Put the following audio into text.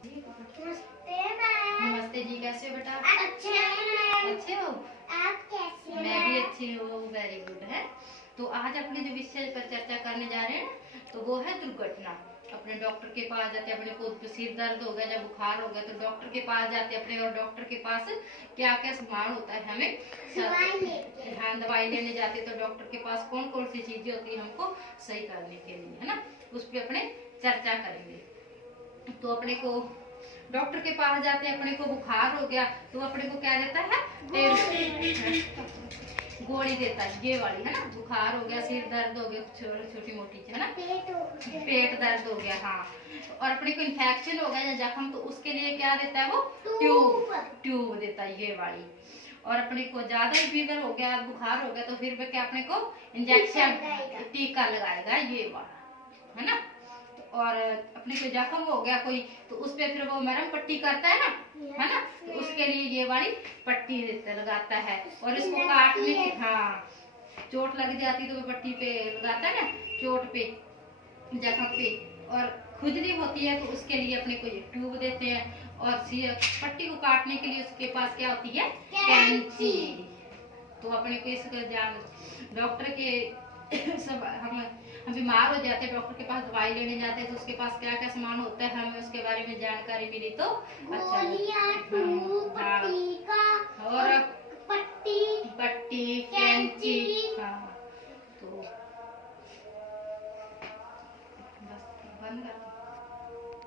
नमस्ते मैम। नमस्ते जी, कैसे हो बेटा? अच्छे हैं। अच्छे हो? आप कैसे हैं? मैं भी अच्छी हूँ, वेरी गुड है। तो आज अपने जो विषय पर चर्चा करने जा रहे हैं तो वो है दुर्घटना। अपने डॉक्टर के पास जाते, अपने को सिर दर्द हो गया या बुखार हो गया तो डॉक्टर के पास जाते अपने, और डॉक्टर के पास क्या क्या सामान होता है हमें हाँ दवाई लेने जाते तो डॉक्टर के पास कौन कौन सी चीजें होती है हमको सही करने के लिए, है ना। उस पर अपने चर्चा करेंगे। तो अपने को डॉक्टर के पास जाते हैं, अपने को बुखार हो गया तो अपने को क्या देता है, गोली देता है, ये वाली है ना। बुखार हो गया, सिर दर्द हो गया, छोटी मोटी है ना, पेट दर्द हो गया, हाँ। और अपने को इन्फेक्शन हो गया या जख्म तो उसके लिए क्या देता है वो, ट्यूब देता है, ये वाली। और अपने को ज्यादा फीवर हो गया, बुखार हो गया तो फिर क्या अपने को इंजेक्शन टीका लगाएगा, ये वाला है ना। और अपने को जख्म हो गया कोई तो उस पे फिर वो मरहम पट्टी करता है ना, तो उसके लिए ये वाली पट्टी लगाता है। और इसको काटने की, हाँ, चोट लग जाती तो वो पट्टी पे लगाता है ना, चोट पे, जख्म पे। और खुजली होती है तो उसके लिए अपने को ये ट्यूब देते हैं। और पट्टी को काटने के लिए उसके पास क्या होती है, कैंची। तो अपने को इसका जान डॉक्टर के सब हम बीमार हो जाते हैं, डॉक्टर के पास दवाई लेने जाते हैं तो उसके पास क्या क्या सामान होता है, हमें उसके बारे में जानकारी मिली तो अच्छा।